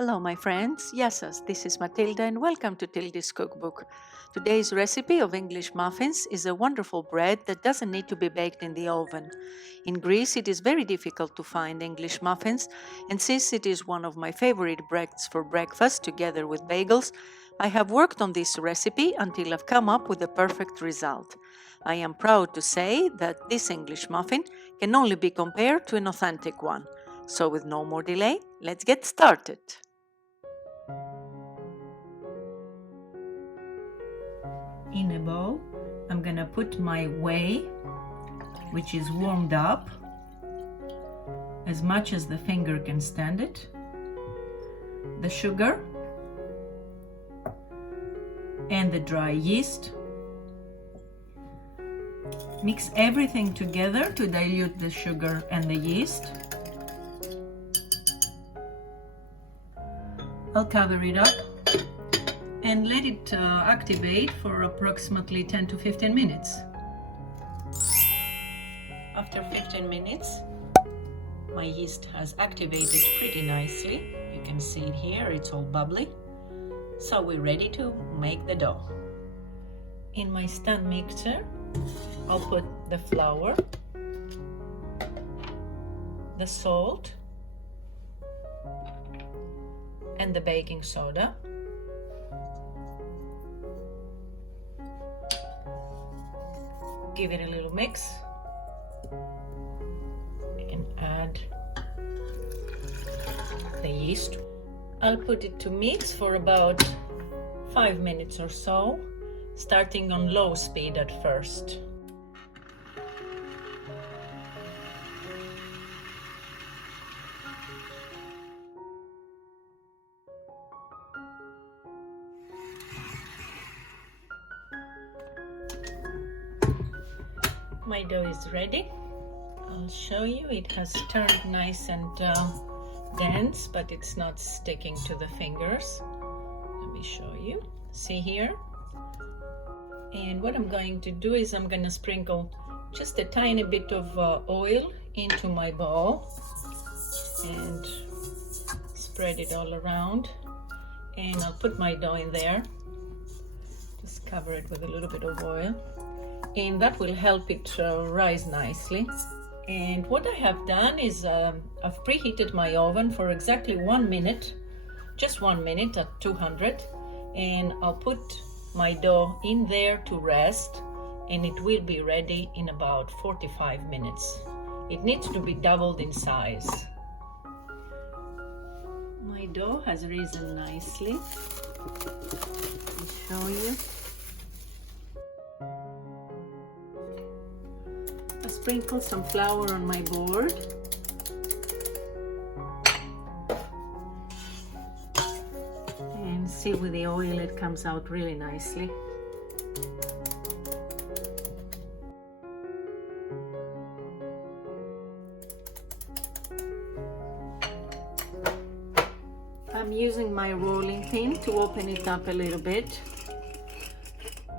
Hello my friends, Yasas, this is Matilda and welcome to Tilda's Cookbook. Today's recipe of English muffins is a wonderful bread that doesn't need to be baked in the oven. In Greece it is very difficult to find English muffins, and since it is one of my favorite breads for breakfast together with bagels, I have worked on this recipe until I've come up with a perfect result. I am proud to say that this English muffin can only be compared to an authentic one. So with no more delay, let's get started. In a bowl, I'm gonna put my whey, which is warmed up as much as the finger can stand it, the sugar, and the dry yeast. Mix everything together to dilute the sugar and the yeast. I'll cover it up and let it activate for approximately 10 to 15 minutes. After 15 minutes, my yeast has activated pretty nicely. You can see it here, it's all bubbly. So we're ready to make the dough. In my stand mixer, I'll put the flour, the salt, and the baking soda. Give it a little mix and add the yeast. I'll put it to mix for about 5 minutes or so, starting on low speed at first. My dough is ready. I'll show you. It has turned nice and dense, but it's not sticking to the fingers. Let me show you. See here? And what I'm going to do is I'm going to sprinkle just a tiny bit of oil into my bowl and spread it all around. And I'll put my dough in there. Just cover it with a little bit of oil. And that will help it rise nicely. And what I have done is I've preheated my oven for exactly 1 minute, just 1 minute at 200, and I'll put my dough in there to rest, and it will be ready in about 45 minutes. It needs to be doubled in size. My dough has risen nicely. I'll show you. Sprinkle some flour on my board. And see, with the oil it comes out really nicely. I'm using my rolling pin to open it up a little bit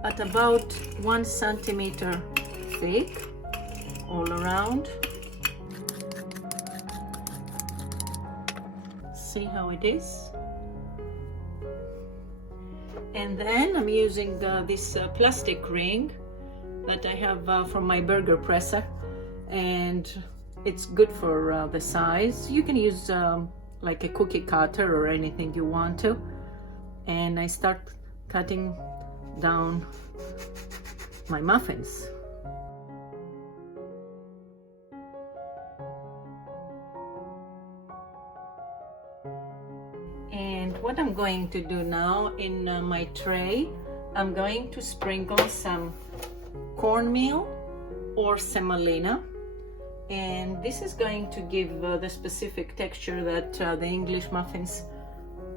at about 1 centimeter thick all around. See how it is? And then I'm using this plastic ring that I have from my burger presser, and it's good for the size. You can use like a cookie cutter or anything you want to. And I start cutting down my muffins. And what I'm going to do now in my tray, I'm going to sprinkle some cornmeal or semolina, and this is going to give the specific texture that the English muffins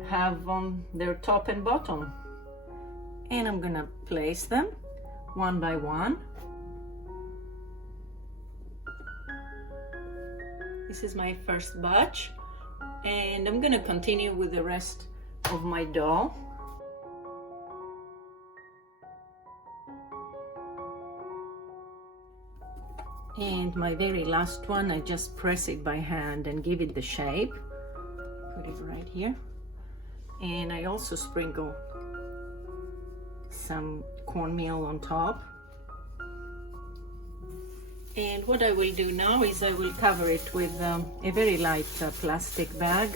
have on their top and bottom. And I'm gonna place them one by one. This is my first batch, and I'm gonna continue with the rest of my dough. And my very last one, I just press it by hand and give it the shape. Put it right here. And I also sprinkle some cornmeal on top. And what I will do now is I will cover it with a very light plastic bag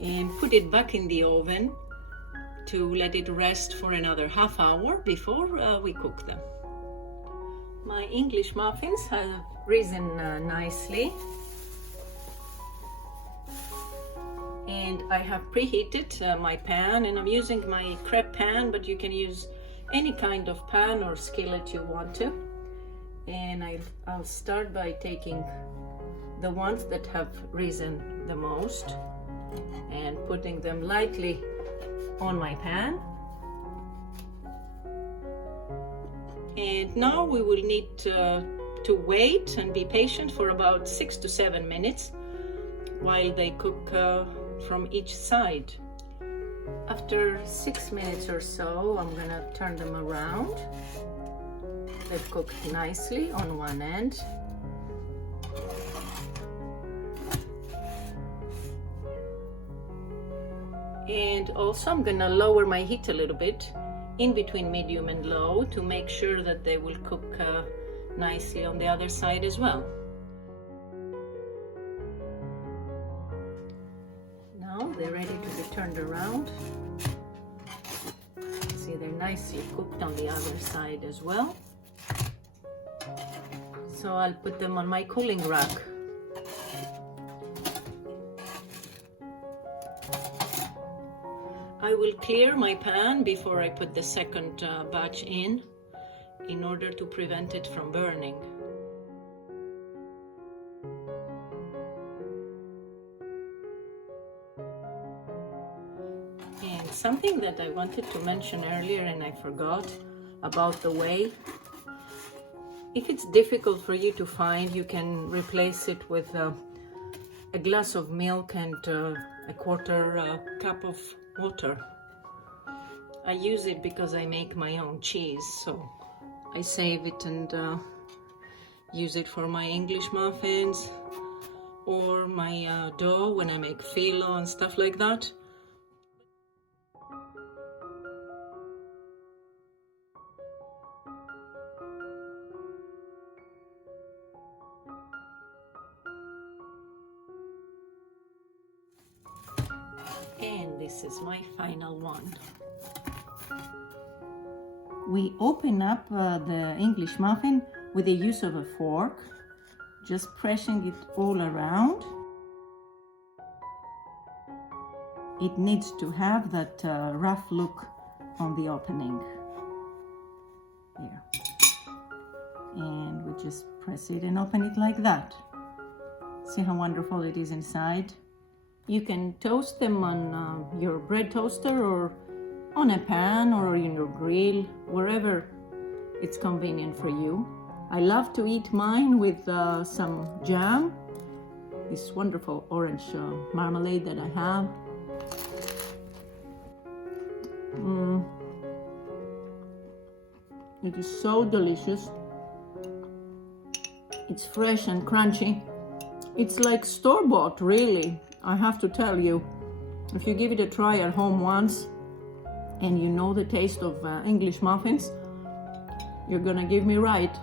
and put it back in the oven to let it rest for another half hour before we cook them. My English muffins have risen nicely, and I have preheated my pan, and I'm using my crepe pan, but you can use any kind of pan or skillet you want to. And I'll start by taking the ones that have risen the most and putting them lightly on my pan. And now we will need to wait and be patient for about 6 to 7 minutes while they cook from each side. After 6 minutes or so, I'm gonna turn them around. They've cooked nicely on one end. And also I'm gonna lower my heat a little bit in between medium and low to make sure that they will cook nicely on the other side as well. Now they're ready to be turned around. See, they're nicely cooked on the other side as well. So I'll put them on my cooling rack. I will clear my pan before I put the second batch in order to prevent it from burning. And something that I wanted to mention earlier and I forgot about the whey. If it's difficult for you to find, you can replace it with a glass of milk and a quarter cup of water. I use it because I make my own cheese, so I save it and use it for my English muffins or my dough when I make phyllo and stuff like that. And this is my final one. We open up the English muffin with the use of a fork, just pressing it all around. It needs to have that rough look on the opening. Here. And we just press it and open it like that. See how wonderful it is inside? You can toast them on your bread toaster or on a pan or in your grill, wherever it's convenient for you. I love to eat mine with some jam, this wonderful orange marmalade that I have. It is so delicious. It's fresh and crunchy. It's like store-bought, really. I have to tell you, if you give it a try at home once and you know the taste of English muffins, you're gonna give me right.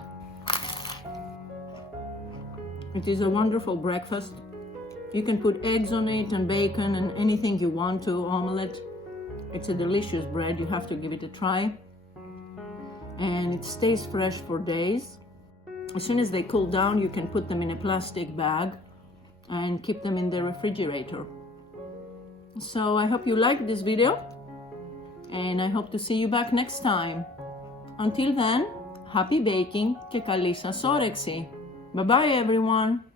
It is a wonderful breakfast. You can put eggs on it and bacon and anything you want to, omelette. It's a delicious bread. You have to give it a try. And it stays fresh for days. As soon as they cool down, you can put them in a plastic bag and keep them in the refrigerator. So I hope you liked this video, and I hope to see you back next time. Until then, happy baking και καλή σας όρεξη. Bye bye everyone.